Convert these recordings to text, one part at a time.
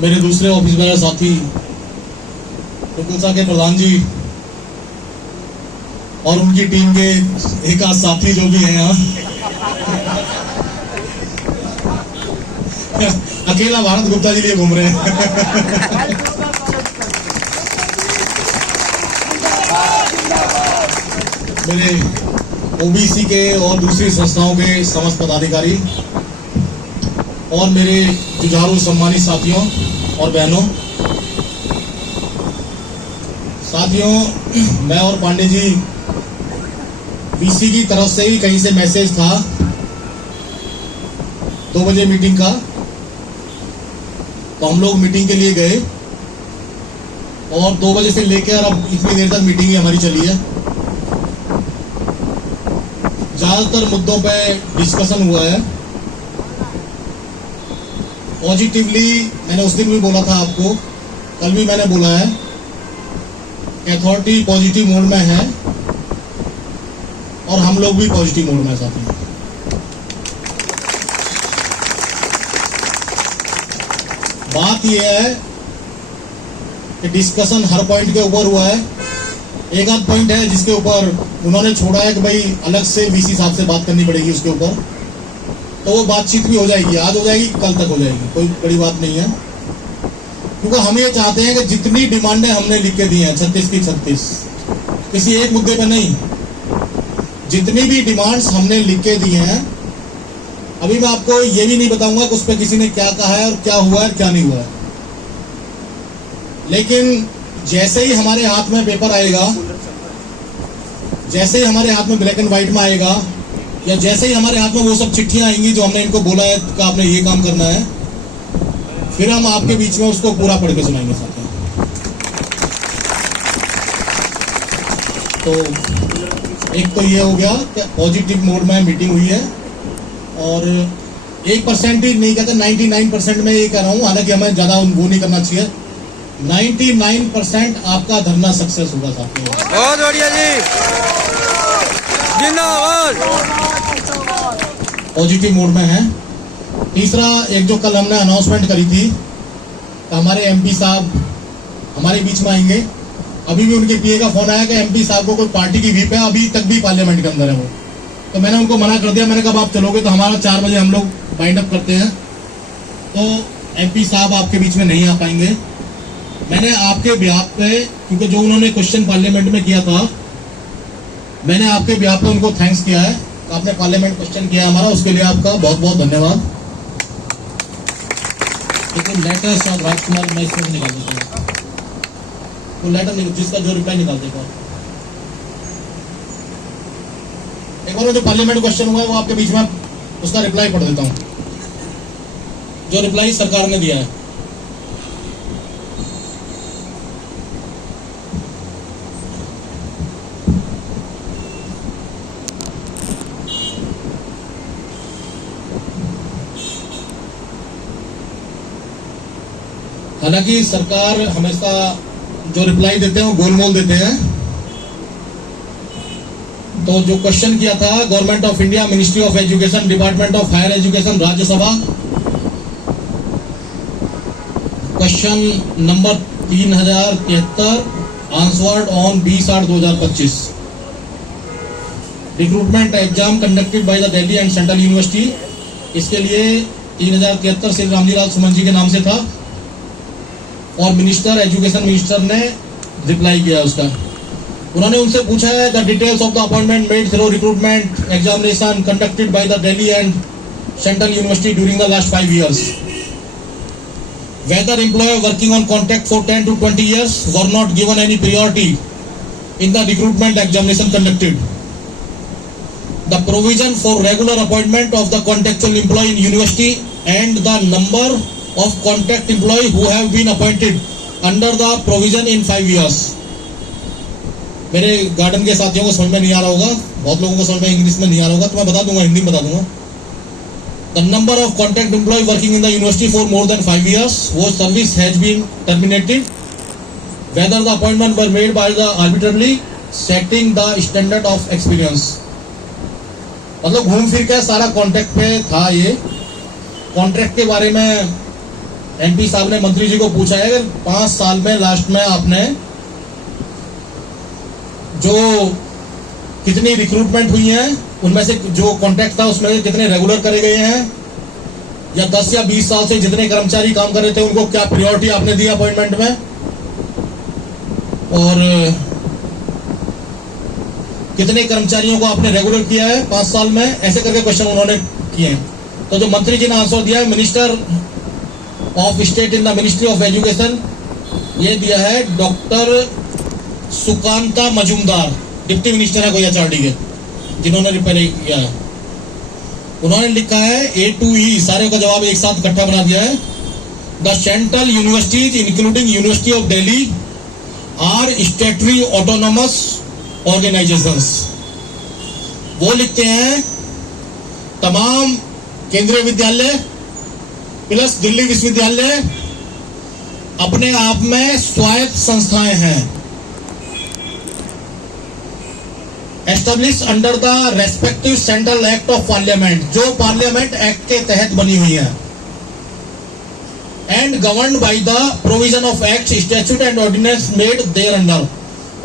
मेरे दूसरे ऑफिस मेरे साथी के प्रधान जी और उनकी टीम के एक आध साथी जो भी हैं यहाँ अकेला भारत गुप्ता जी लिए घूम रहे हैं। मेरे ओबीसी के और दूसरी संस्थाओं के समस्त पदाधिकारी और मेरे जुझारू सम्मानित साथियों और बहनों, साथियों, मैं और पांडे जी बीसी की तरफ से ही कहीं से मैसेज था 2 बजे मीटिंग का, तो हम लोग मीटिंग के लिए गए और 2 बजे से लेकर अब इतनी देर तक मीटिंग हमारी चली है। ज्यादातर मुद्दों पे डिस्कशन हुआ है। पॉजिटिवली मैंने उस दिन भी बोला था आपको, कल भी मैंने बोला है, अथॉरिटी पॉजिटिव मोड में है और हम लोग भी पॉजिटिव मोड में साथी हैं। बात यह है कि डिस्कशन हर पॉइंट के ऊपर हुआ है। एक आध पॉइंट है जिसके ऊपर उन्होंने छोड़ा है कि भाई अलग से वीसी साहब से बात करनी पड़ेगी उसके ऊपर, तो वो बातचीत भी हो जाएगी, आज हो जाएगी, कल तक हो जाएगी, कोई बड़ी बात नहीं है। क्योंकि हम ये चाहते हैं कि जितनी डिमांडें हमने लिख के दी हैं 36 की 36, किसी एक मुद्दे पर नहीं, जितनी भी डिमांड्स हमने लिख के दी हैं, अभी मैं आपको ये भी नहीं बताऊंगा कि उस पर किसी ने क्या कहा है और क्या हुआ है क्या नहीं हुआ है, लेकिन जैसे ही हमारे हाथ में पेपर आएगा, जैसे ही हमारे हाथ में ब्लैक एंड व्हाइट में आएगा, या जैसे ही हमारे हाथ में वो सब चिट्ठियां आएंगी जो हमने इनको बोला है कि आपने ये काम करना है, फिर हम आपके बीच में उसको पूरा पढ़ के सुनाएंगे साथ में। तो एक तो ये हो गया कि पॉजिटिव मोड में मीटिंग हुई है और 1% ही नहीं कहते, 99% में ये कह रहा हूँ, हालांकि हमें ज्यादा वो नहीं करना चाहिए। 99% आपका धरना सक्सेस होगा साथ में। बहुत बढ़िया जी, जिंदाबाद। पॉजिटिव मोड में है। तीसरा, एक जो कल हमने अनाउंसमेंट करी थी तो हमारे एमपी साहब हमारे बीच में आएंगे। अभी भी उनके पीए का फोन आया कि एमपी साहब को कोई पार्टी की व्हीप है, अभी तक भी पार्लियामेंट के अंदर है वो, तो मैंने उनको मना कर दिया। मैंने कहा आप चलोगे तो हमारा 4 बजे हम लोग बाइंड अप करते हैं, तो एमपी साहब आपके बीच में नहीं आ पाएंगे। मैंने आपके बिहाफ पे, क्योंकि जो उन्होंने क्वेश्चन पार्लियामेंट में किया था, मैंने आपके बिहाफ पे उनको थैंक्स किया है। आपने पार्लियामेंट क्वेश्चन किया हमारा, उसके लिए आपका बहुत बहुत धन्यवाद। लेकिन लेटर्स और राजकुमार मैं इसमें निकाल देता हूँ, वो लेटर जिसका जो रिप्लाई निकाल देगा। एक बार जो पार्लियामेंट क्वेश्चन हुआ है वो आपके बीच में उसका रिप्लाई पढ़ देता हूँ, जो रिप्लाई सरकार ने दिया है। हालांकि सरकार हमेशा जो रिप्लाई देते हैं वो गोलमोल देते हैं। तो जो क्वेश्चन किया था, government of India, ministry of education, department of higher education, Rajya Sabha, question number 3073, answered on 20/8/2025, recruitment exam conducted by the Delhi and central university. इसके लिए 3073 श्री रामलीलाल सुमन जी के नाम से था और मिनिस्टर, एजुकेशन मिनिस्टर ने रिप्लाई किया उसका। उन्होंने उनसे पूछा है the details of the appointment made through recruitment examination conducted by the Delhi and central university during the last 5 years, whether employer working on contract for 10 to 20 years were not given any priority in the recruitment examination conducted. The provision for regular appointment of the contractual employee in university and the number of contract employee who have been appointed under the provision in 5 years. मेरे garden के साथियों को समझ में नहीं आ रहा होगा, बहुत लोगों को समझ में इंग्लिश में नहीं आ रहा होगा, तो मैं बता दूंगा, हिंदी में बता दूंगा। The number of contract employee working in the university for more than 5 years whose service has been terminated, whether the appointment were made by the arbitrarily setting the standard of experience. मतलब घूम फिर के सारा contract पे था। ये contract के बारे में एमपी साहब ने मंत्री जी को पूछा है कि 5 साल में लास्ट में आपने जो कितनी रिक्रूटमेंट हुई है, उनमें से जो कॉन्ट्रैक्ट था उसमें से कितने रेगुलर करे गए हैं, या 10 या 20 साल से जितने कर्मचारी काम कर रहे थे उनको क्या प्रायोरिटी आपने दी अपॉइंटमेंट में, और कितने कर्मचारियों को आपने रेगुलर किया है 5 साल में, ऐसे करके क्वेश्चन उन्होंने किए हैं। तो जो मंत्री जी ने आंसर दिया है, minister of state in the ministry of education, ये दिया है doctor Sukanta Majumdar, deputy minister है कोई एचआरडी के, जिन्होंने रिपेयर किया है। उन्होंने लिखा है ए टू ई, सारे का जवाब एक साथ इकट्ठा बना दिया है। The central universities including university of Delhi are statutory autonomous organisations. वो लिखते हैं तमाम केंद्रीय विद्यालय प्लस दिल्ली विश्वविद्यालय अपने आप में स्वायत्त संस्थाएं हैं, establish under the respective central act of parliament, जो पार्लियामेंट एक्ट के तहत बनी हुई है, and governed by the provision of act statute and ordinance made thereunder,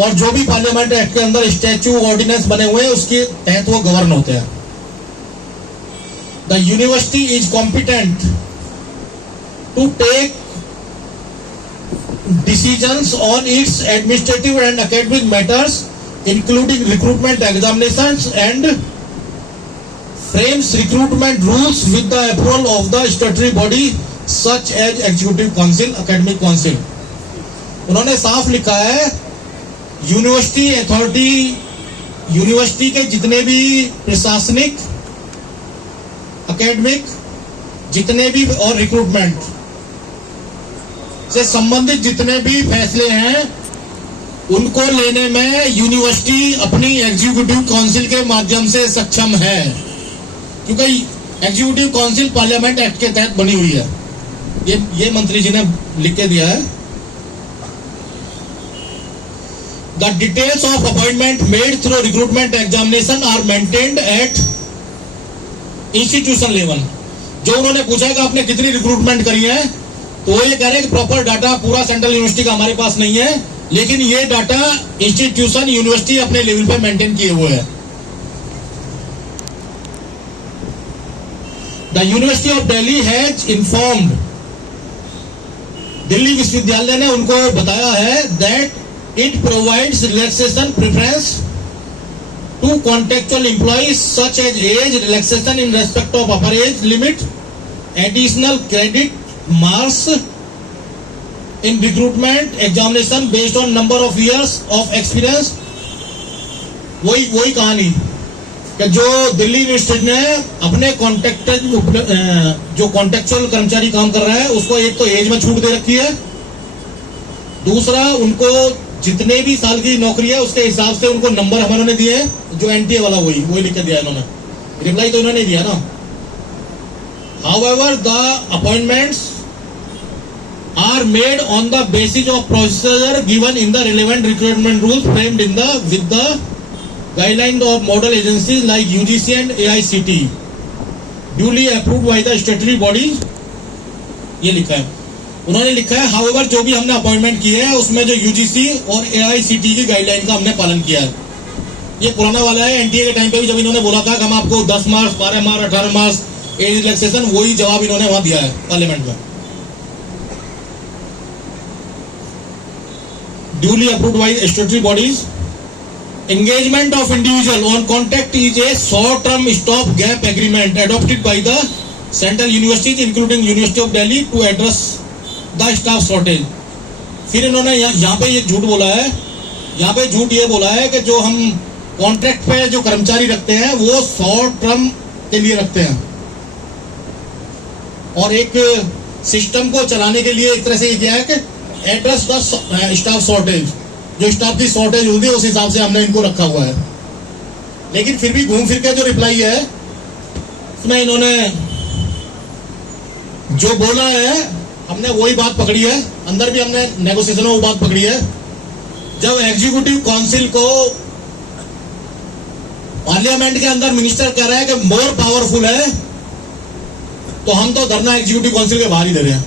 और जो भी पार्लियामेंट एक्ट के अंदर स्टैट्यूट ऑर्डिनेंस बने हुए हैं उसके तहत वो गवर्न होते हैं। The university is competent to take decisions on its administrative and academic matters including recruitment examinations and frames recruitment rules with the approval of the statutory body such as executive council, academic council। उन्होंने साफ लिखा है university authority, university के जितने भी प्रशासनिक, academic जितने भी और रिक्रूटमेंट से संबंधित जितने भी फैसले हैं उनको लेने में यूनिवर्सिटी अपनी एग्जीक्यूटिव काउंसिल के माध्यम से सक्षम है, क्योंकि एग्जीक्यूटिव काउंसिल पार्लियामेंट एक्ट के तहत बनी हुई है। ये मंत्री जी ने लिख के दिया है। The details of appointment made through recruitment examination are maintained at institution level. जो उन्होंने पूछा कि आपने कितनी रिक्रूटमेंट करी है, तो वो ये कह रहे हैं कि प्रॉपर डाटा पूरा सेंट्रल यूनिवर्सिटी का हमारे पास नहीं है, लेकिन ये डाटा इंस्टीट्यूशन यूनिवर्सिटी अपने लेवल पे मेंटेन किए हुए है। The university of Delhi has informed, Delhi विश्वविद्यालय ने उनको बताया है that it provides relaxation preference to contractual employees such as age relaxation in respect of upper age limit, additional credit marks in recruitment examination based on number of years of experience। वही कहानी कि जो Delhi university ने अपने contracted जो contractual कर्मचारी काम कर रहा है उसको एक तो एज में छूट दे रखी है, दूसरा उनको जितने भी साल की नौकरी है उसके हिसाब से उनको नंबर हमारे दिए हैं, जो एनटीए वाला वही लिख के दिया इन्होंने, रिप्लाई तो इन्होंने दिया ना। However the appointments are made on the basis of procedure given in the relevant recruitment rules framed in the with the guidelines of model agencies like UGC and AICTE duly approved by the statutory bodies। ये लिखा है, उन्होंने लिखा है however जो भी हमने appointment किए हैं उसमें जो UGC और AICTE की गाइडलाइन का हमने पालन किया है। ये पुराना वाला है, एनटीए के टाइम पे भी जब इन्होंने बोला था कि हम आपको 10 marks 12 marks 18 marks age relaxation, वही जवाब इन्होंने वहां दिया है पार्लियामेंट में। duly approved by statutory bodies। Engagement of individual on contract is a short-term stop-gap agreement adopted by the central universities including University of Delhi to address the staff shortage। फिर इन्होंने यहाँ पे ये झूठ बोला है, यहाँ पे झूठ ये बोला है कि जो हम कॉन्ट्रैक्ट पे जो कर्मचारी रखते हैं वो शॉर्ट टर्म के लिए रखते हैं, और एक सिस्टम को चलाने के लिए एक तरह से ये किया है कि एड्रेस द स्टाफ शॉर्टेज, जो स्टाफ की शॉर्टेज होती है उस हिसाब से हमने इनको रखा हुआ है। लेकिन फिर भी घूम फिर के जो रिप्लाई है उसमें इन्होंने जो बोला है हमने वही बात पकड़ी है, अंदर भी हमने नेगोशिएशन में वो बात पकड़ी है। जब एग्जीक्यूटिव काउंसिल को पार्लियामेंट के अंदर मिनिस्टर कह रहा है कि मोर पावरफुल है, तो हम तो धरना एग्जीक्यूटिव काउंसिल के बाहर ही दे रहे हैं।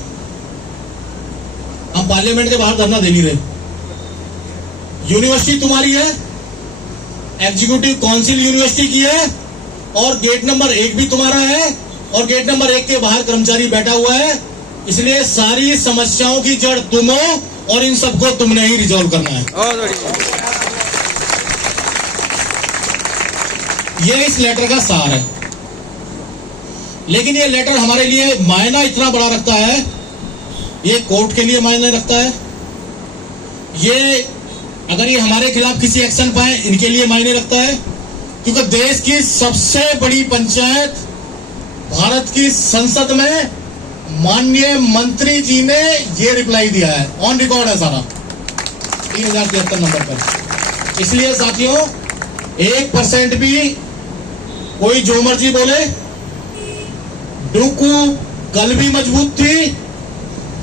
हम पार्लियामेंट के बाहर धरना दे नहीं रहे। यूनिवर्सिटी तुम्हारी है, एग्जीक्यूटिव काउंसिल यूनिवर्सिटी की है, और गेट नंबर 1 भी तुम्हारा है, और गेट नंबर 1 के बाहर कर्मचारी बैठा हुआ है। इसलिए सारी समस्याओं की जड़ तुम हो और इन सबको तुमने ही रिजॉल्व करना है। ये इस लेटर का सार है। लेकिन ये लेटर हमारे लिए मायना इतना बड़ा रखता है, ये कोर्ट के लिए मायने रखता है, ये अगर ये हमारे खिलाफ किसी एक्शन पाए इनके लिए मायने रखता है, क्योंकि देश की सबसे बड़ी पंचायत भारत की संसद में माननीय मंत्री जी ने ये रिप्लाई दिया है, ऑन रिकॉर्ड है सारा 3073 नंबर पर। इसलिए साथियों 1% भी कोई जो मर्जी बोले, डूकू कल भी मजबूत थी,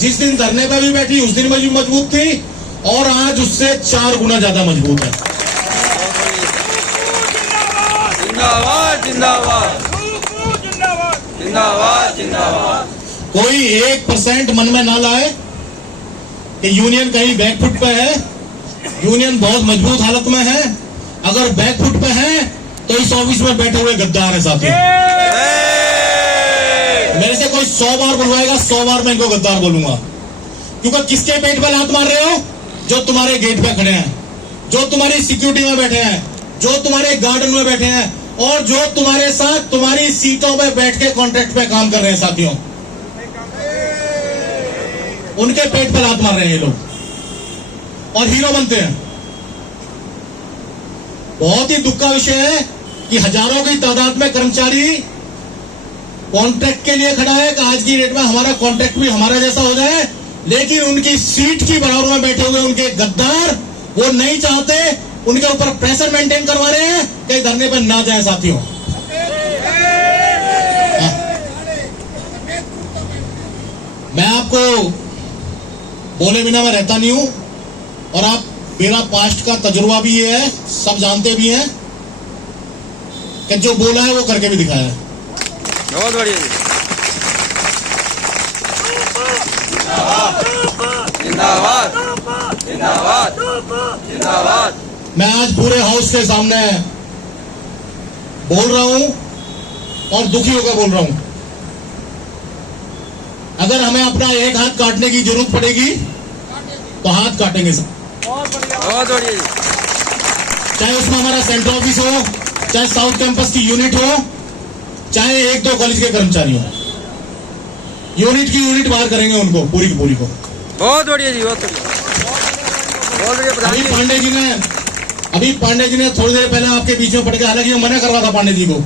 जिस दिन धरने पर भी बैठी उस दिन भी मजबूत थी, और आज उससे 4 गुना ज्यादा मजबूत है। जिंदाबाद जिंदाबाद जिंदाबाद जिंदाबाद। कोई 1% मन में ना लाए कि यूनियन कहीं बैकफुट पे है। यूनियन बहुत मजबूत हालत में है। अगर बैकफुट पे है तो इस ऑफिस में बैठे हुए गद्दार है साथियों। मेरे से कोई 100 बार बुलवाएगा, 100 बार मैं इनको गद्दार बोलूंगा। क्योंकि किसके पेट पे लात मार रहे हो? जो तुम्हारे गेट पे खड़े हैं, जो तुम्हारी सिक्योरिटी में बैठे हैं, जो तुम्हारे गार्डन में बैठे हैं, और जो तुम्हारे साथ तुम्हारी सीटों पे बैठ के कॉन्ट्रैक्ट पे काम कर रहे हैं साथियों, उनके पेट पे लात मार रहे हैं ये लोग और हीरो बनते हैं। बहुत ही दुख का विषय है कि हजारों की तादाद में कर्मचारी कॉन्ट्रैक्ट के लिए खड़ा है कि आज की डेट में हमारा कॉन्ट्रैक्ट भी हमारा जैसा हो जाए, लेकिन उनकी सीट की बराबर में बैठे हुए उनके गद्दार वो नहीं चाहते, उनके ऊपर प्रेशर मेंटेन करवा रहे हैं कहीं धरने पर ना जाए साथियों। मैं आपको बोले बिना मैं रहता नहीं हूं, और आप मेरा पास्ट का तजुर्बा भी ये है, सब जानते भी हैं कि जो बोला है वो करके भी दिखाया है। बहुत बढ़िया जी। जिंदाबाद जिंदाबाद जिंदाबाद। मैं आज पूरे हाउस के सामने बोल रहा हूं और दुखी होकर बोल रहा हूं। अगर हमें अपना एक हाथ काटने की जरूरत पड़ेगी तो हाथ काटेंगे सब। बहुत बढ़िया। चाहे उसमें हमारा सेंट्रल ऑफिस हो, चाहे साउथ कैंपस की यूनिट हो, चाहे 1-2 कॉलेज के कर्मचारी हो, यूनिट की यूनिट बाहर करेंगे उनको पूरी की पूरी को। बहुत बढ़िया जी, बहुत बढ़िया, बहुत बढ़िया। अभी पांडे जी ने थोड़ी देर पहले आपके बीच में पड़ के, हालांकि मना कर रहा था पांडे जी को।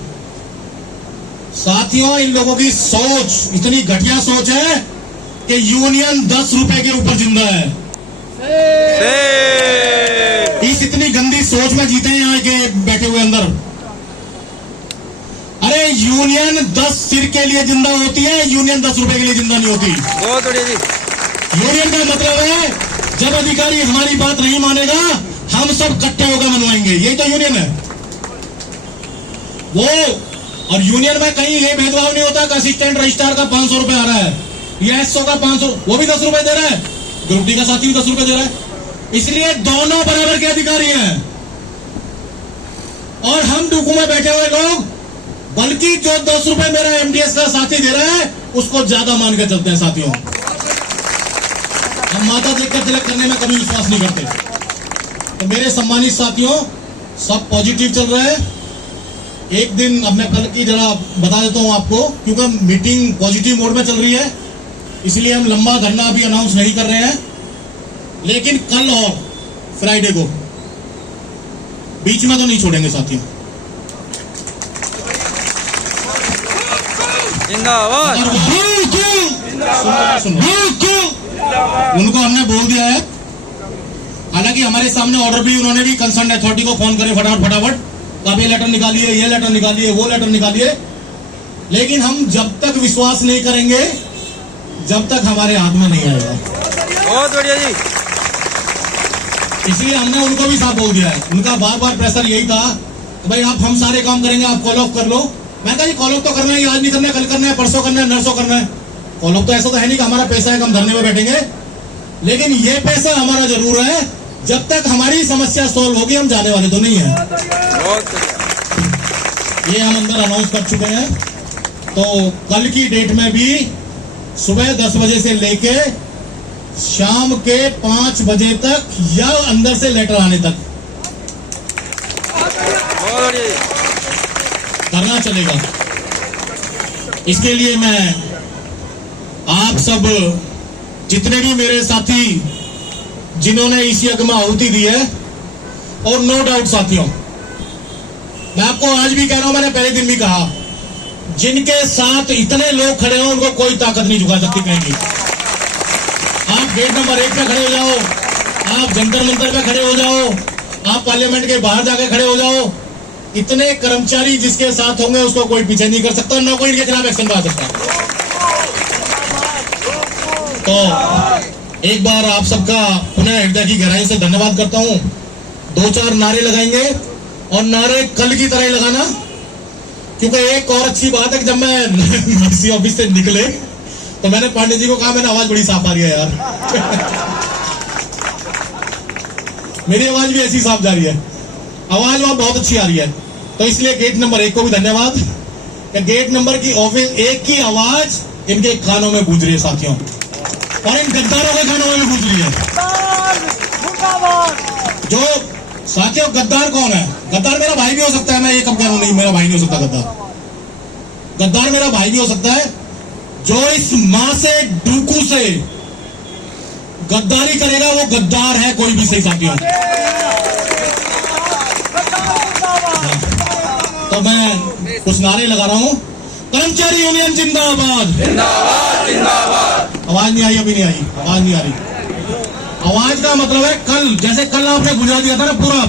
साथियों इन लोगों की सोच इतनी घटिया सोच है कि यूनियन 10 रुपए के ऊपर जिंदा है। इस इतनी गंदी सोच में जीते हैं यहाँ के बैठे हुए अंदर। अरे यूनियन 10 सिर के लिए जिंदा होती है, यूनियन 10 रुपए के लिए जिंदा नहीं होती। बहुत बढ़िया जी। यूनियन का मतलब है जब अधिकारी हमारी बात नहीं मानेगा हम सब इकट्ठे होकर मनवाएंगे, यही तो यूनियन है वो। और यूनियन में कहीं ये भेदभाव नहीं होता कि असिस्टेंट रजिस्ट्रार का 500 रुपए आ रहा है या एसओ का 500, वो भी 10 रुपए दे रहा है, ग्रुप डी का साथी भी 10 रुपए दे रहा है। इसलिए दोनों बराबर के अधिकारी हैं। और हम डूकू में बैठे हुए लोग बल्कि जो 10 रुपए मेरा एमडीएस का साथी दे रहा है उसको ज्यादा मान के चलते हैं साथियों। हम माता देखकर तिलक करने में कभी विश्वास नहीं करते। तो मेरे सम्मानित साथियों, सब पॉजिटिव चल रहा है। एक दिन अब मैं कल की जरा बता देता हूं आपको, क्योंकि मीटिंग पॉजिटिव मोड में चल रही है, इसलिए हम लंबा धरना अभी अनाउंस नहीं कर रहे हैं। लेकिन कल और फ्राइडे को बीच में तो नहीं छोड़ेंगे साथियों। जिंदाबाद। उनको हमने बोल दिया है, हालांकि हमारे सामने ऑर्डर भी, उन्होंने भी कंसर्न अथॉरिटी को फोन करे फटाफट आप ये लेटर निकालिए, ये लेटर निकालिए, वो लेटर निकालिए। लेकिन हम जब तक विश्वास नहीं करेंगे जब तक हमारे हाथ में नहीं आएगा। बहुत बढ़िया जी। इसलिए हमने उनको भी साफ बोल दिया है। उनका बार बार प्रेशर यही था कि भाई आप हम सारे काम करेंगे, आप कॉल ऑफ कर लो। मैं कहा कॉल ऑफ तो करना है, आज नहीं करना है, कल करना है, परसों करना है, नरसों करना है। कॉल ऑफ तो ऐसा तो है नहीं कि हमारा पैसा है कि हम धरने में बैठेंगे। लेकिन ये पैसा हमारा जरूर है। जब तक हमारी समस्या सॉल्व होगी हम जाने वाले तो नहीं है। बहुत बढ़िया। ये हम अंदर अनाउंस कर चुके हैं। तो कल की डेट में भी सुबह 10 बजे से लेके शाम के 5 बजे तक या अंदर से लेटर आने तक बहुत बढ़िया। करना चलेगा। इसके लिए मैं आप सब जितने भी मेरे साथी जिन्होंने इस यज्ञ में आहुति दी है, और नो डाउट साथियों, मैं आपको आज भी कह रहा हूं, मैंने पहले दिन भी कहा, जिनके साथ इतने लोग खड़े हो उनको कोई ताकत नहीं झुका सकती कहीं भी। आप गेट नंबर 1 पे खड़े हो जाओ, आप जंतर मंतर पे खड़े हो जाओ, आप पार्लियामेंट के बाहर जाके खड़े हो जाओ, इतने कर्मचारी जिसके साथ होंगे उसको कोई पीछे नहीं कर सकता, न कोई इनके खिलाफ एक्शन पा सकता। तो एक बार आप सबका पुनः हृदय की गहराई से धन्यवाद करता हूं। 2-4 नारे लगाएंगे और नारे कल की तरह ही लगाना, क्योंकि एक और अच्छी बात है कि जब मैं डीसी ऑफिस से निकले तो मैंने पांडे जी को कहा, मैंने आवाज बड़ी साफ आ रही है यार। मेरी आवाज भी ऐसी साफ जा रही है, आवाज वहां बहुत अच्छी आ रही है। तो इसलिए गेट नंबर 1 को भी धन्यवाद। गेट नंबर की ऑफिस 1 की आवाज इनके कानों में गूंज रही है साथियों, और इन गद्दारों के कानों में भी गूंज रही है। जो साथियों, गद्दार कौन है? गद्दार मेरा भाई भी हो सकता है, मैं ये कब कह रहा हूं, नहीं मेरा भाई नहीं हो सकता गद्दार। गद्दार मेरा भाई भी हो सकता है। जो इस मां से डूकू से गद्दारी करेगा वो गद्दार है, कोई भी सही साथियों। तो मैं कुछ नारे लगा रहा हूं। कर्मचारी यूनियन जिंदाबाद, जिंदाबाद जिंदाबाद। आवाज नहीं आई, अभी नहीं आई, आवाज नहीं आ रही। आवाज का मतलब है कल, जैसे कल आपने गुंजा दिया था ना, पूरा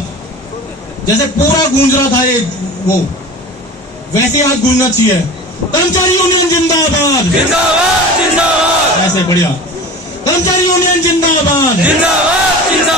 जैसे पूरा गूंज रहा था ये वो, वैसे आज गूंजना चाहिए। कर्मचारी यूनियन जिंदाबाद, जिंदाबाद जिंदाबाद। ऐसे बढ़िया। कर्मचारी यूनियन जिंदाबाद, जिंदाबाद जिंदाबाद।